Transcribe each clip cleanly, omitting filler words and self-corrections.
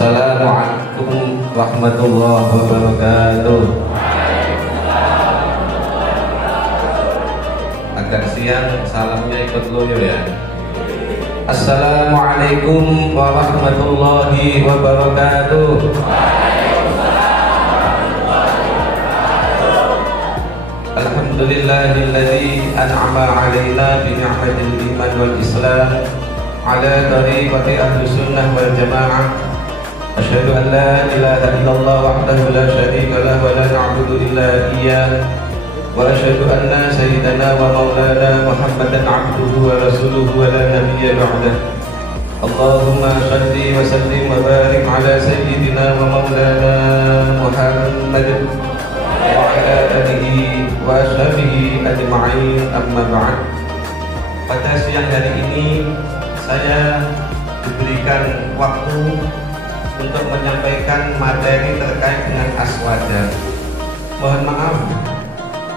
Assalamualaikum warahmatullahi wabarakatuh. Agak siang, salamnya ikut loyo ya. Assalamualaikum warahmatullahi wabarakatuh. Alhamdulillahilladzi an'ama 'alaina bi ni'matil iman wal islam ala tariqati ahli sunnah wal jamaah. Asyhadu an la ilaha illallah wahdahu la syarika lahu wa la na'budu illa iyyah wa asyhadu anna sayyidana wa maulana Muhammadan 'abduhu wa rasuluhu wa la nabiyya ba'dah. Allahumma shalli wa sallim wa barik ala sayyidina wa maulana Muhammad wa ala alihi wa ashabihi ajma'in, amma ba'd. Pada siang hari ini saya diberikan waktu untuk menyampaikan materi terkait dengan aswaja. Mohon maaf,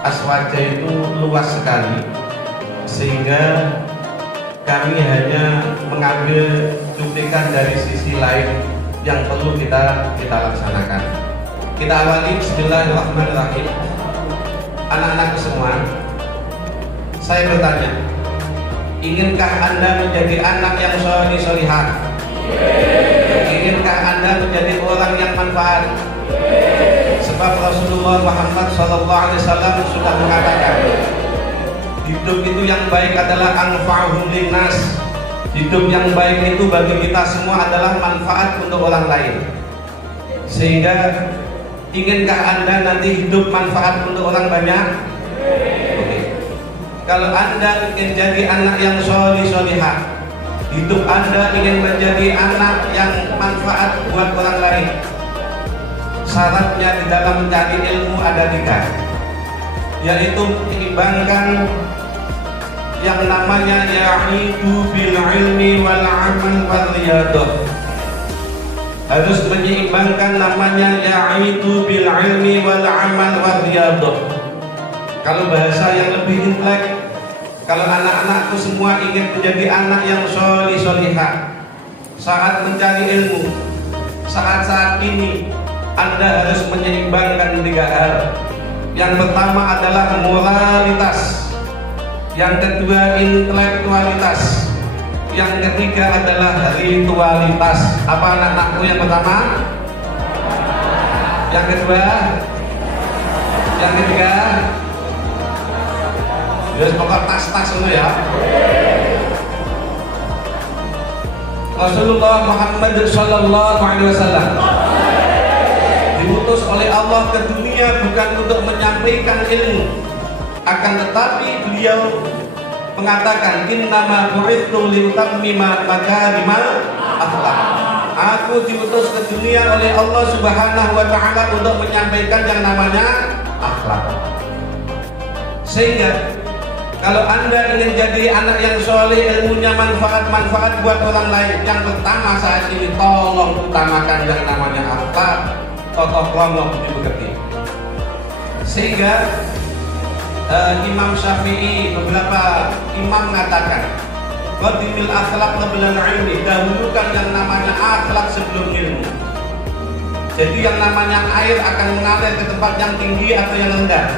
aswaja itu luas sekali sehingga kami hanya mengambil cuplikan dari sisi lain yang perlu kita laksanakan. Kita awali bismillahirrahmanirrahim. Anak-anakku semua, saya bertanya, inginkah Anda menjadi anak yang sholih sholihah? Inginkah Anda menjadi orang yang manfaat? Sebab Rasulullah Muhammad SAW sudah mengatakan, hidup itu yang baik adalah anfa'uhum linnas. Hidup yang baik itu bagi kita semua adalah manfaat untuk orang lain. Sehingga inginkah Anda nanti hidup manfaat untuk orang banyak? Oke. Kalau Anda ingin jadi anak yang sholih sholihah, hidup Anda ingin menjadi anak yang manfaat buat orang lain, syaratnya di dalam mencari ilmu ada 3, yaitu menyeimbangkan yang namanya ya'idu bil ilmi wal amal wal riyadah. Harus menyeimbangkan namanya ya'idu bil ilmi wal amal wal riyadah. Kalau bahasa yang lebih intelek, kalau anak-anakku semua ingin menjadi anak yang sholih sholihah, saat mencari ilmu, saat ini Anda harus menyeimbangkan 3 hal. Yang pertama adalah moralitas, yang kedua intelektualitas, yang ketiga adalah ritualitas. Apa anak-anakku yang pertama? Yang kedua? Yang ketiga? Ya, pokok tas-tas itu ya. Rasulullah Muhammad sallallahu alaihi wasallam diutus oleh Allah ke dunia bukan untuk menyampaikan ilmu, akan tetapi beliau mengatakan, innama bu'itsu liutammima makarimal akhlaq. Aku diutus ke dunia oleh Allah Subhanahu wa taala untuk menyampaikan yang namanya akhlak. Sehingga kalau Anda ingin jadi anak yang soleh, ilmunya manfaat buat orang lain, yang pertama saat ini tolong utamakan yang namanya akhlak, tokoh kelompok dimengerti. Sehingga Imam Syafi'i, beberapa imam mengatakan, qadimil akhlaq qabla al-ilmi, dahulukan yang namanya akhlak sebelum ilmu. Jadi yang namanya air akan mengalir ke tempat yang tinggi atau yang rendah?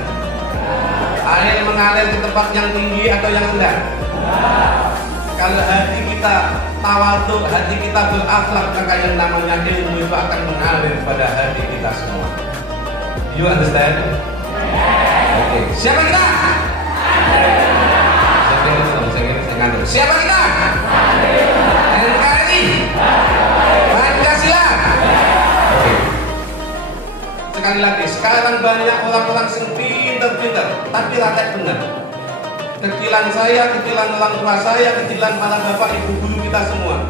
Air mengalir ke tempat yang tinggi atau yang rendah? Kalau hati kita tawadhu, hati kita berakhlak, maka yang namanya ilmu itu akan mengalir pada hati kita semua. You understand? Oke. Siapa kita? Siapa kita? NKRI Pancasila. Oke. Sekali lagi, sekarang banyak orang-orang yang pintar-pintar, tapi rakyat benar. Kecilan saya, kecilan orang tua saya, kecilan para bapak ibu guru kita semua.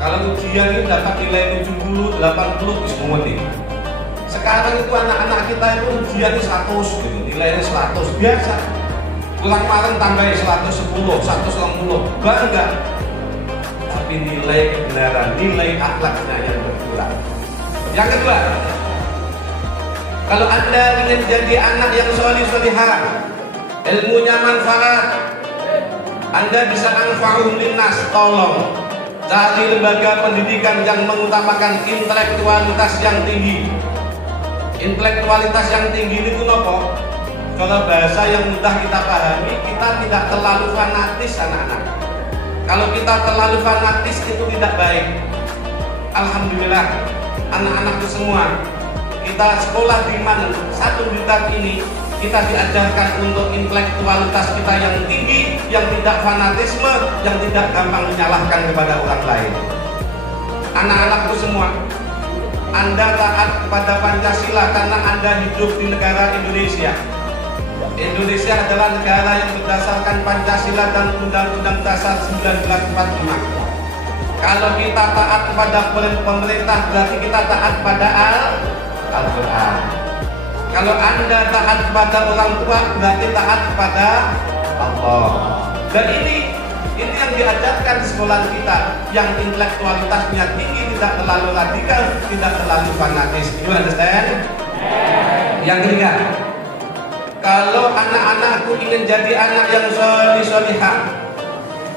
Kalau ujian itu dapat nilai 70, 80 semua nih. Sekarang itu anak-anak kita itu ujian 100 gitu, nilainya 100 biasa. Pulang malam tambahin 110, 120, bangga. Tapi nilai kebenaran, nilai akhlaknya yang berkurang. Yang kedua, kalau Anda ingin jadi anak yang sholih sholihah, ilmunya manfaat, Anda bisa anfa'uhum linnas, tolong Cari lembaga pendidikan yang mengutamakan intelektualitas yang tinggi. Intelektualitas yang tinggi itu nopo? Kalau bahasa yang mudah kita pahami, kita tidak terlalu fanatis anak-anak. Kalau kita terlalu fanatis itu tidak baik. Alhamdulillah, anak-anakku semua, kita sekolah di mana satu Blitar ini kita diajarkan untuk intelektualitas kita yang tinggi, yang tidak fanatisme, yang tidak gampang menyalahkan kepada orang lain. Anak-anakku semua, Anda taat kepada Pancasila karena Anda hidup di negara Indonesia. Indonesia adalah negara yang berdasarkan Pancasila dan Undang-Undang Dasar 1945. Kalau kita taat kepada pemerintah, berarti kita taat pada Al-Quran. Kalau Anda taat kepada orang tua, berarti taat kepada Allah. Dan ini yang diajarkan di sekolah kita, yang intelektualitasnya tinggi, tidak terlalu radikal, tidak terlalu fanatis. You understand? Yang ketiga, kalau anak-anakku ingin jadi anak yang solih-solihah,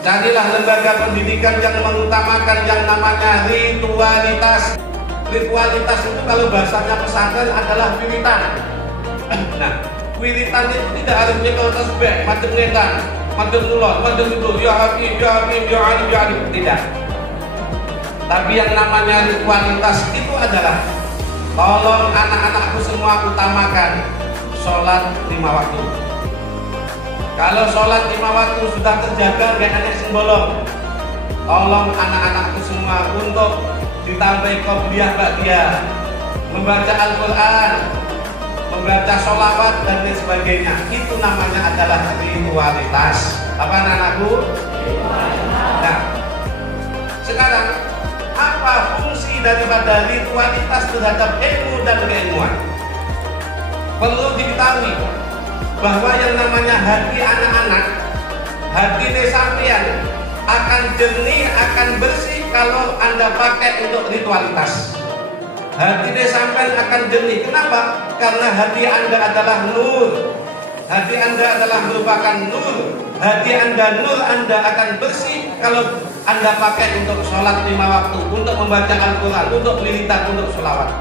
carilah lembaga pendidikan yang mengutamakan yang namanya ritualitas. Ritualitas itu kalau bahasanya pesantren adalah wiritan. Nah, wiritan itu tidak harus nyekel tasbih, madem ngetan, madem nulon, madem itu, ya Habib, ya Habib, ya Alim, ya Alim. Tidak. Tapi yang namanya ritualitas itu adalah, tolong anak-anakku semua utamakan sholat 5 waktu. Kalau sholat 5 waktu sudah terjaga, gak ada yang bolong. Tolong anak-anakku semua untuk ditambah qobliyah ba'diyah, membaca Al-Quran, membaca sholawat dan lain sebagainya. Itu namanya adalah ritualitas. Apa anak-anakku? Nah, sekarang apa fungsi daripada ritualitas terhadap ilmu dan keilmuan? Perlu diketahui bahwa yang namanya hati anak-anak, hati sampeyan akan jernih, akan bersih kalau Anda pakai untuk ritualitas. Hati sampeyan akan jernih. Kenapa? Karena hati Anda adalah nur. Hati Anda adalah merupakan nur. Hati Anda nur, Anda akan bersih kalau Anda pakai untuk sholat 5 waktu, untuk membaca Al-Quran, untuk melintang, untuk sholawat.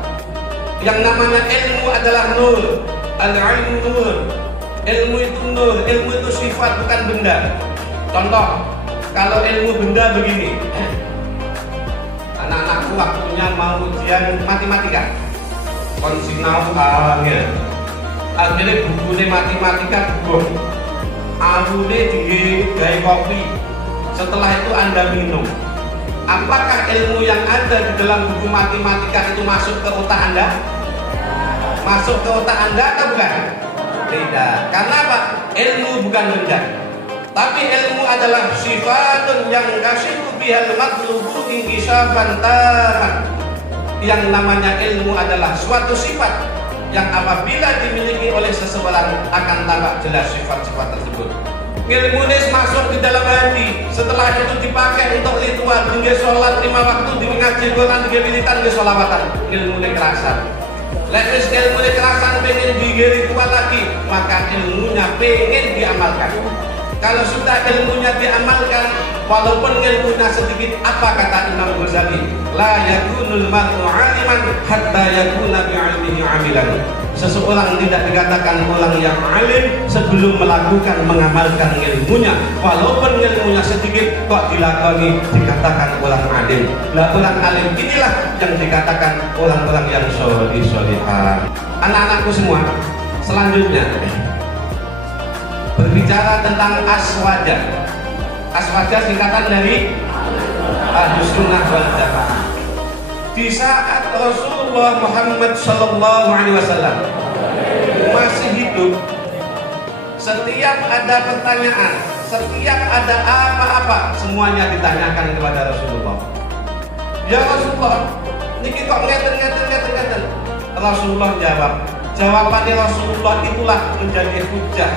Yang namanya ilmu adalah nur. Al-ilmu nur. Ilmu itu nur, ilmu itu sifat, bukan benda. Contoh, kalau ilmu benda begini, anak-anakku waktunya mau ujian matematika, konsinau awalnya, akhirnya bukunya matematika bukuh, awalnya digawe kopi, setelah itu Anda minum. Apakah ilmu yang ada di dalam buku matematika itu masuk ke otak Anda? Masuk ke otak Anda atau bukan? Tidak. Karena apa? Ilmu bukan benda. Tapi ilmu adalah sifatun yang kasihu bihal matlubu inkisaban taman. Yang namanya ilmu adalah suatu sifat yang apabila dimiliki oleh seseorang akan tampak jelas sifat-sifat tersebut. Ilmu ini masuk di dalam hati, setelah itu dipakai untuk ritual, hingga sholat 5 waktu, mengaji Quran, hingga militan, hingga sholawatan. Ilmu ini kerasan. Lepas ilmu ini kerasan pengen hingga ritual lagi, maka ilmunya pengen diamalkan. Kalau sudah ilmunya diamalkan, walaupun ilmunya sedikit, apa kata Imam Ghazali? La yakunul mar'u 'aliman hatta yakuna bi'ilmihi 'amilan. Seseorang tidak dikatakan orang yang alim sebelum melakukan, mengamalkan ilmunya. Walaupun ilmunya sedikit, kok dilakoni dikatakan orang alim. Nah, orang alim inilah yang dikatakan orang-orang yang sholih-sholihah. Anak-anakku semua, selanjutnya berbicara tentang aswaja. Aswaja singkatan dari Ahlus Sunnah wal Jamaah. Di saat Rasulullah Muhammad SAW masih hidup, setiap ada pertanyaan, setiap ada apa-apa, semuanya ditanyakan kepada Rasulullah. Ya Rasulullah, niki kok ngeten. Rasulullah jawab. Jawabannya Rasulullah itulah menjadi hujjah.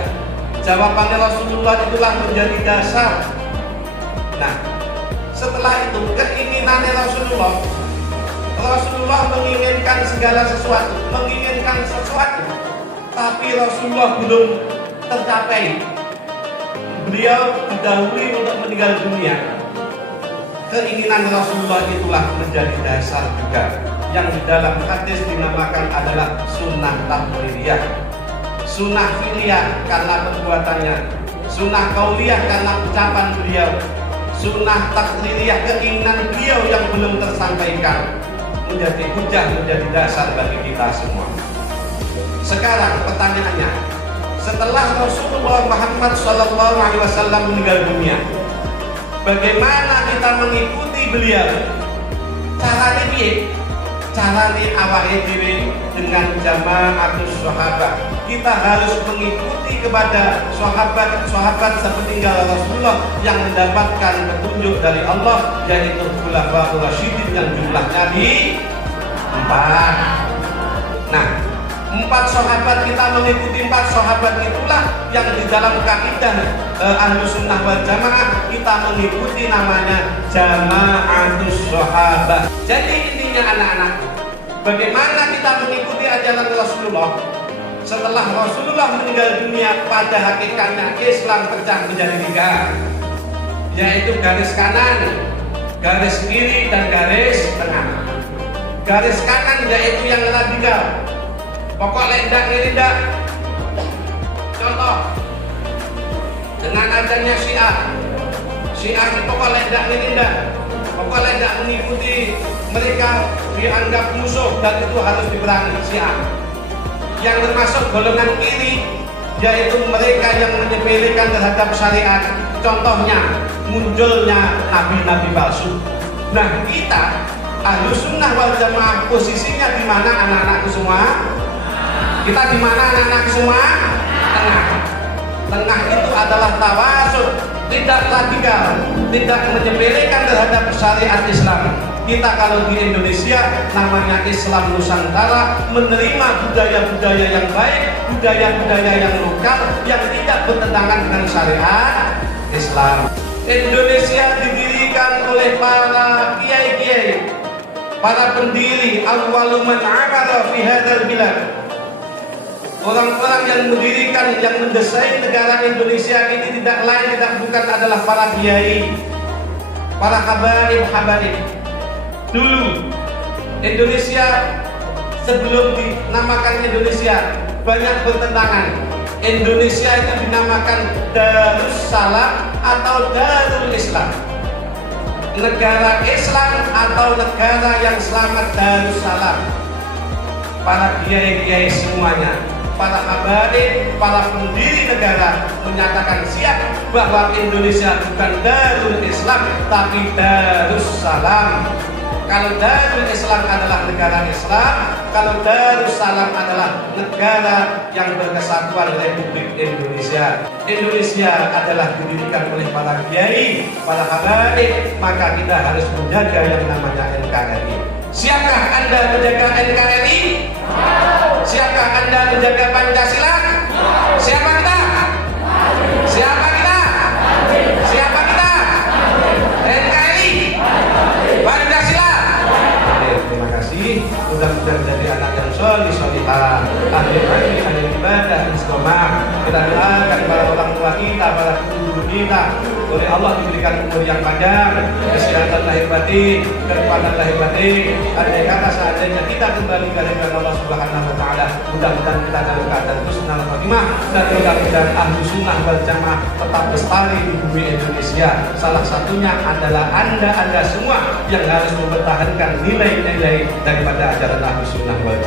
Jawabannya Rasulullah itulah menjadi dasar. Nah, setelah itu keinginannya Rasulullah menginginkan segala sesuatu, menginginkan sesuatu, tapi Rasulullah belum tercapai. Beliau didahului untuk meninggal dunia. keinginan Rasulullah itulah menjadi dasar juga, yang di dalam hadis dinamakan adalah sunnah tahliliyah. Sunnah fi'liyah karena perbuatannya, sunnah qauliyah karena ucapan beliau, sunnah tahliliyah keinginan beliau yang belum tersampaikan, menjadi hujah, menjadi dasar bagi kita semua. Sekarang pertanyaannya, setelah Rasulullah Muhammad SAW meninggal dunia, bagaimana kita mengikuti beliau? Caranya piye? Caranya awake dhewe dengan jamaatus sahabat. Kita harus mengikuti kepada sahabat-sahabat sepeninggal Rasulullah yang mendapatkan petunjuk dari Allah, yaitu Khulafaur Rasyidin yang jumlahnya di 4. Nah, 4 sahabat, kita mengikuti 4 sahabat itulah yang di dalam kaidah Ahlus Sunnah wal Jamaah kita mengikuti namanya jamaatus sahabat. Jadi intinya anak-anak, bagaimana kita mengikuti ajaran Rasulullah? Setelah Rasulullah meninggal dunia, pada hakikatnya Islam pecah menjadi 3, yaitu garis kanan, garis kiri, dan garis tengah. Garis kanan yaitu yang radikal, pokok lendak ngelindak. Contoh, dengan adanya Syiah pokok lendak ngelindak, pokok lendak mengikuti mereka, dianggap musuh dan itu harus diperangi. Syiah yang termasuk golongan kiri, yaitu mereka yang menyepelekan terhadap syariat. Contohnya munculnya nabi-nabi palsu. Nah, kita Ahlus Sunnah wal Jamaah posisinya di mana anak-anakku semua? Kita di mana anak-anakku semua? Tengah. Tengah itu adalah tawasud, tidak radikal, tidak menyepelekan terhadap syariat Islam. Kita kalau di Indonesia namanya Islam Nusantara, menerima budaya-budaya yang baik, budaya-budaya yang lokal yang tidak bertentangan dengan syariat Islam. Indonesia didirikan oleh para kiai-kiai, para pendiri, awwalu man amara fi hadzal bilad. Orang-orang yang mendirikan, yang mendesain negara Indonesia ini tidak lain, tidak bukan adalah para kiai, para habaib. Dulu Indonesia sebelum dinamakan Indonesia banyak bertentangan. Indonesia itu dinamakan Darussalam atau Darul Islam, negara Islam atau negara yang selamat, Darussalam. Para kiai-kiai semuanya, para habaib, para pendiri negara menyatakan siap bahwa Indonesia bukan Darul Islam tapi Darussalam. Kalau Darul Islam adalah negara Islam, kalau Darussalam adalah negara yang berkesatuan Republik Indonesia. Indonesia adalah didirikan oleh para kiai, para habaib, maka kita harus menjaga yang namanya NKRI. Siapkah Anda menjaga NKRI? Siapkah Anda menjaga Pancasila? Siapa kita? Siapa kita? Siapa kita? NKRI, Pancasila. Terima kasih. Mudah-mudahan menjadi anak yang solihah, ahli ilmu, ahli ibadah, istiqomah. Kita doakan para orang tua kita, para guru kita, oleh Allah diberikan umur yang panjang, kesehatan lahir batin, kekuatan lahir batin. Andai kata seandainya kita kembali ke jalan Allah Subhanahu Wa Taala, mudah-mudahan kita dalam keadaan husnul khotimah dan mudah-mudahan Ahlus Sunnah wal Jamaah tetap lestari di bumi Indonesia. Salah satunya adalah anda semua yang harus mempertahankan nilai-nilai daripada ajaran Ahlus Sunnah wal Jamaah.